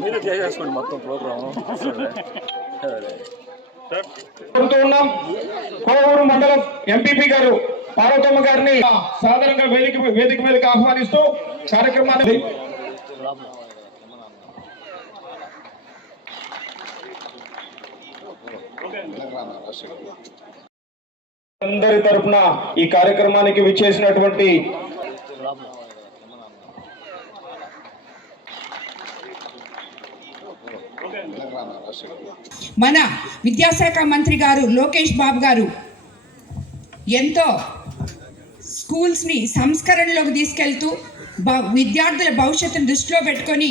మీరు చేసేసుకోండి మొత్తం ప్రోగ్రామ్. కోరుతూ ఉన్నాం. కోవూరు మండలం ఎంపీపీ గారు పార్వతమ్మ గారిని సాధారణంగా వేదిక వేదిక మీదకి ఆహ్వానిస్తూ కార్యక్రమాన్ని అందరి తరపున ఈ కార్యక్రమానికి విచ్చేసినటువంటి మన విద్యాశాఖ మంత్రి గారు లోకేష్ బాబు గారు ఎంతో స్కూల్స్ని సంస్కరణలోకి తీసుకెళ్తూ విద్యార్థుల భవిష్యత్తును దృష్టిలో పెట్టుకొని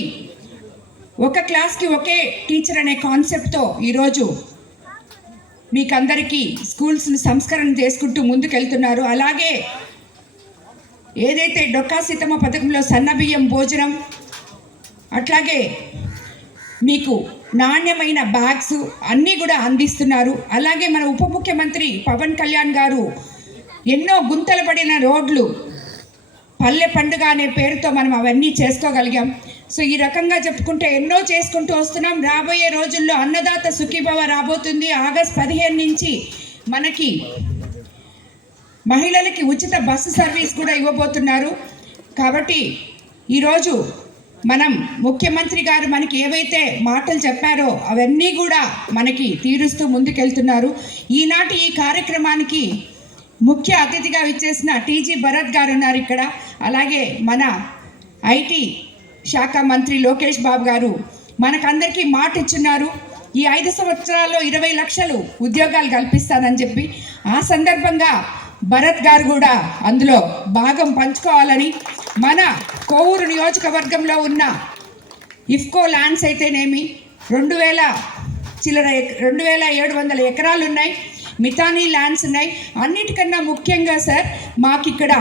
ఒక క్లాస్కి ఒకే టీచర్ అనే కాన్సెప్ట్తో ఈరోజు మీకందరికీ స్కూల్స్ని సంస్కరణ చేసుకుంటూ ముందుకెళ్తున్నారు. అలాగే ఏదైతే డొక్కా సీతమ్మ పథకంలో సన్నబియ్యం భోజనం అట్లాగే మీకు నాణ్యమైన బ్యాగ్స్ అన్నీ కూడా అందిస్తున్నారు. అలాగే మన ఉప ముఖ్యమంత్రి పవన్ కళ్యాణ్ గారు ఎన్నో గుంతలు పడిన రోడ్లు పల్లె పండుగ అనే పేరుతో మనం అవన్నీ చేసుకోగలిగాం. సో ఈ రకంగా చెప్పుకుంటే ఎన్నో చేసుకుంటూ వస్తున్నాం. రాబోయే రోజుల్లో అన్నదాత సుఖీభవ రాబోతుంది. ఆగస్ట్ పదిహేను నుంచి మనకి మహిళలకి ఉచిత బస్సు సర్వీస్ కూడా ఇవ్వబోతున్నారు. కాబట్టి ఈరోజు మనం ముఖ్యమంత్రి గారు మనకి ఏవైతే మాటలు చెప్పారో అవన్నీ కూడా మనకి తీరుస్తూ ముందుకెళ్తున్నారు. ఈనాటి ఈ కార్యక్రమానికి ముఖ్య అతిథిగా విచ్చేసిన టీజీ భరత్ గారు ఉన్నారు ఇక్కడ. అలాగే మన ఐటీ శాఖ మంత్రి లోకేష్ బాబు గారు మనకందరికీ మాట ఇచ్చున్నారు ఈ ఐదు సంవత్సరాల్లో ఇరవై లక్షలు ఉద్యోగాలు కల్పిస్తానని చెప్పి ఆ సందర్భంగా భరత్ గారు కూడా అందులో భాగం పంచుకోవాలని మన కోవూరు నియోజకవర్గంలో ఉన్న ఇఫ్కో ల్యాండ్స్ అయితేనేమి రెండు వేల చిల్లర రెండు వేల ఏడు వందల ఎకరాలు ఉన్నాయి. మితానీ ల్యాండ్స్ ఉన్నాయి. అన్నిటికన్నా ముఖ్యంగా సార్ మాకు ఇక్కడ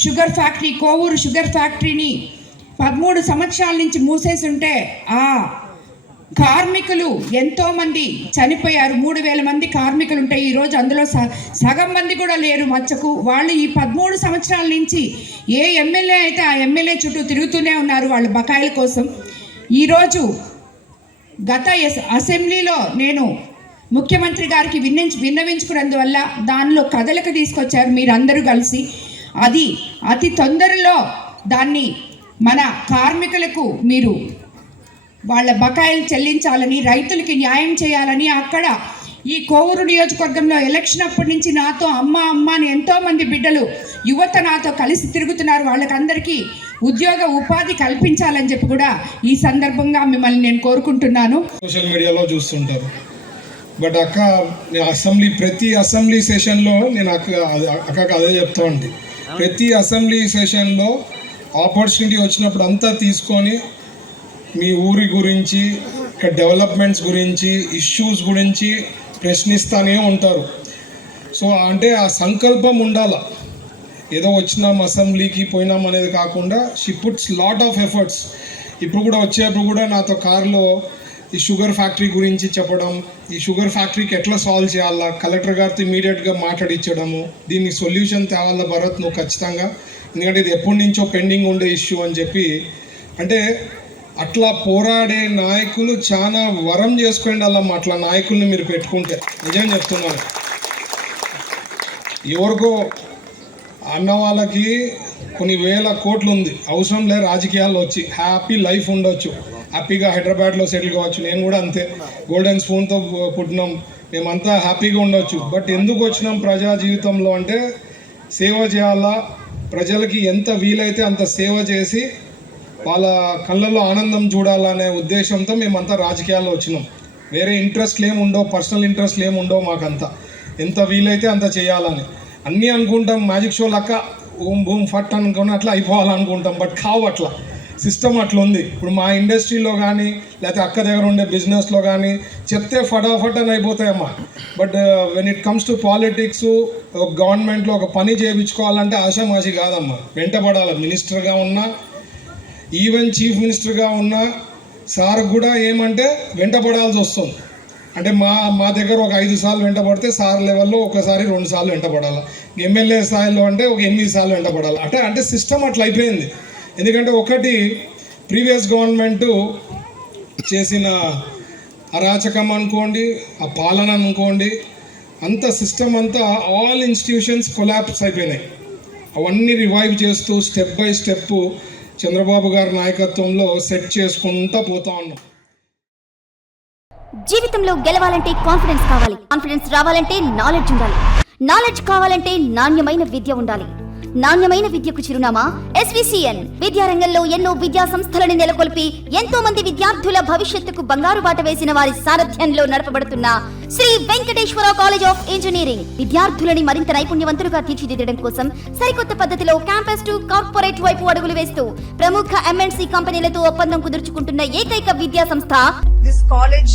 షుగర్ ఫ్యాక్టరీ కోవూరు షుగర్ ఫ్యాక్టరీని పదమూడు సంవత్సరాల నుంచి మూసేసి ఉంటే ఆ కార్మికులు ఎంతోమంది చనిపోయారు. మూడు వేల మంది కార్మికులు ఉంటాయి ఈరోజు అందులో స- సగం మంది కూడా లేరు మచ్చకు. వాళ్ళు ఈ పదమూడు సంవత్సరాల నుంచి ఏ ఎమ్మెల్యే అయితే ఆ ఎమ్మెల్యే చుట్టూ తిరుగుతూనే ఉన్నారు వాళ్ళ బకాయిల కోసం. ఈరోజు గత అసెంబ్లీలో నేను ముఖ్యమంత్రి గారికి విన్నించి విన్నవించుకున్నందువల్ల దానిలో కదలిక తీసుకొచ్చారు మీరందరూ కలిసి. అది అతి తొందరలో దాన్ని మన కార్మికులకు మీరు వాళ్ళ బకాయిలు చెల్లించాలని రైతులకి న్యాయం చేయాలని అక్కడ ఈ కోవూరు నియోజకవర్గంలో ఎలక్షన్ అప్పటి నుంచి నాతో అమ్మ అమ్మ అని ఎంతోమంది బిడ్డలు యువత నాతో కలిసి తిరుగుతున్నారు. వాళ్ళకందరికీ ఉద్యోగ ఉపాధి కల్పించాలని చెప్పి కూడా ఈ సందర్భంగా మిమ్మల్ని నేను కోరుకుంటున్నాను. సోషల్ మీడియాలో చూస్తుంటారు. బట్ అక్క అసెంబ్లీ ప్రతి అసెంబ్లీ సెషన్లో నేను అక్క అక్కకి అదే చెప్తా ఉంది ప్రతి అసెంబ్లీ సెషన్లో ఆపర్చునిటీ వచ్చినప్పుడు అంతా తీసుకొని మీ ఊరి గురించి ఇక్కడ డెవలప్మెంట్స్ గురించి ఇష్యూస్ గురించి ప్రశ్నిస్తూనే ఉంటారు. సో అంటే ఆ సంకల్పం ఉండాల. ఏదో వచ్చినాం అసెంబ్లీకి పోయినాం అనేది కాకుండా she puts lot of efforts ఇప్పుడు కూడా వచ్చేప్పుడు కూడా నాతో కారులో ఈ షుగర్ ఫ్యాక్టరీ గురించి చెప్పడం ఈ షుగర్ ఫ్యాక్టరీకి ఎట్లా సాల్వ్ చేయాలా? కలెక్టర్ గారితో ఇమీడియట్గా మాట్లాడిచ్చడము. దీనికి సొల్యూషన్ తేవాలా భరత్ నువ్వు ఖచ్చితంగా? ఎందుకంటే ఇది ఎప్పటి నుంచో పెండింగ్ ఉండే ఇష్యూ అని చెప్పి. అంటే అట్లా పోరాడే నాయకులు చాలా వరం చేసుకోండి అలా అట్లా నాయకుల్ని మీరు పెట్టుకుంటే. నిజం చెప్తున్నాను. ఎవరికో అన్న వాళ్ళకి కొన్ని వేల కోట్లు ఉంది. అవసరం లే రాజకీయాల్లో వచ్చి. హ్యాపీ లైఫ్ ఉండొచ్చు. హ్యాపీగా హైదరాబాద్లో సెటిల్ కావచ్చు. నేను కూడా అంతే. గోల్డెన్ స్పూన్తో పుట్టినాం. మేమంతా హ్యాపీగా ఉండొచ్చు. బట్ ఎందుకు వచ్చినాం ప్రజా జీవితంలో అంటే సేవ చేయాలా? ప్రజలకి ఎంత వీలైతే అంత సేవ చేసి వాళ్ళ కళ్ళల్లో ఆనందం చూడాలనే ఉద్దేశంతో మేమంతా రాజకీయాల్లో వచ్చినాం. వేరే ఇంట్రెస్ట్లు ఏమి ఉండవు. పర్సనల్ ఇంట్రెస్ట్లు ఏమి ఉండవు మాకంతా. ఎంత వీలైతే అంత చేయాలని. అన్నీ అనుకుంటాం. మ్యాజిక్ షో లెక్క. ఓం భూమ్ ఫట్ అనుకుని అట్లా అయిపోవాలనుకుంటాం. బట్ కావు అట్లా. సిస్టమ్ అట్లా ఉంది ఇప్పుడు మా ఇండస్ట్రీలో కానీ లేకపోతే అక్క దగ్గర ఉండే బిజినెస్లో కానీ చెప్తే ఫటాఫట్ అని అయిపోతాయమ్మా but when it comes to politics గవర్నమెంట్లో ఒక పని చేయించుకోవాలంటే ఆశామాషి కాదమ్మా. వెంటబడాలి. మినిస్టర్గా ఉన్నా ఈవెన్ చీఫ్ మినిస్టర్గా ఉన్న సార్ కూడా ఏమంటే వెంటపడాల్సి వస్తుంది. అంటే మా మా దగ్గర ఒక ఐదు సార్లు వెంటపడితే సార్ లెవెల్లో ఒకసారి రెండు సార్లు వెంటపడాలి ఎమ్మెల్యే స్థాయిలో అంటే ఒక ఎనిమిది సార్లు వెంటపడాలి అంటే అంటే సిస్టమ్ అట్లా అయిపోయింది. ఎందుకంటే ఒకటి ప్రీవియస్ గవర్నమెంట్ చేసిన అరాచకం అనుకోండి ఆ పాలన అనుకోండి అంత సిస్టమ్ అంతా ఆల్ ఇన్స్టిట్యూషన్స్ కొలాప్స్ అయిపోయినాయి. అవన్నీ రివైవ్ చేస్తూ స్టెప్ బై స్టెప్ చంద్రబాబు గారి నాయకత్వంలో సెట్ చేసుకుంటా పోతా ఉన్నాం. జీవితంలో గెలవాలంటే కాన్ఫిడెన్స్ కావాలి. కాన్ఫిడెన్స్ రావాలంటే నాలెడ్జ్ ఉండాలి. నాలెడ్జ్ కావాలంటే నాణ్యమైన విద్య ఉండాలి. నాణ్యమైన విద్యకు చిరునామా? ఎస్విసిఎన్ విద్యారంగంలో ఎన్నో విద్యా సంస్థలను నెలకొల్పి ఎంతో మంది విద్యార్థుల భవిష్యత్తుకు బంగారు బాట వేసిన వారి సారథ్యంలో నడపబడుతున్న Shri Venkateswara college of engineering విద్యార్థులని మరింత నైపుణ్యవంతులుగా తీర్చిదిద్దడం కోసం సరికొత్త పద్ధతిలో క్యాంపస్ టు కార్పొరేట్ వైపు అడుగులు వేస్తూ ప్రముఖ ఎంఎన్సీ కంపెనీలతో ఒప్పందం కుదుర్చుకుంటున్న ఏకైక విద్యా సంస్థ దిస్ కాలేజ్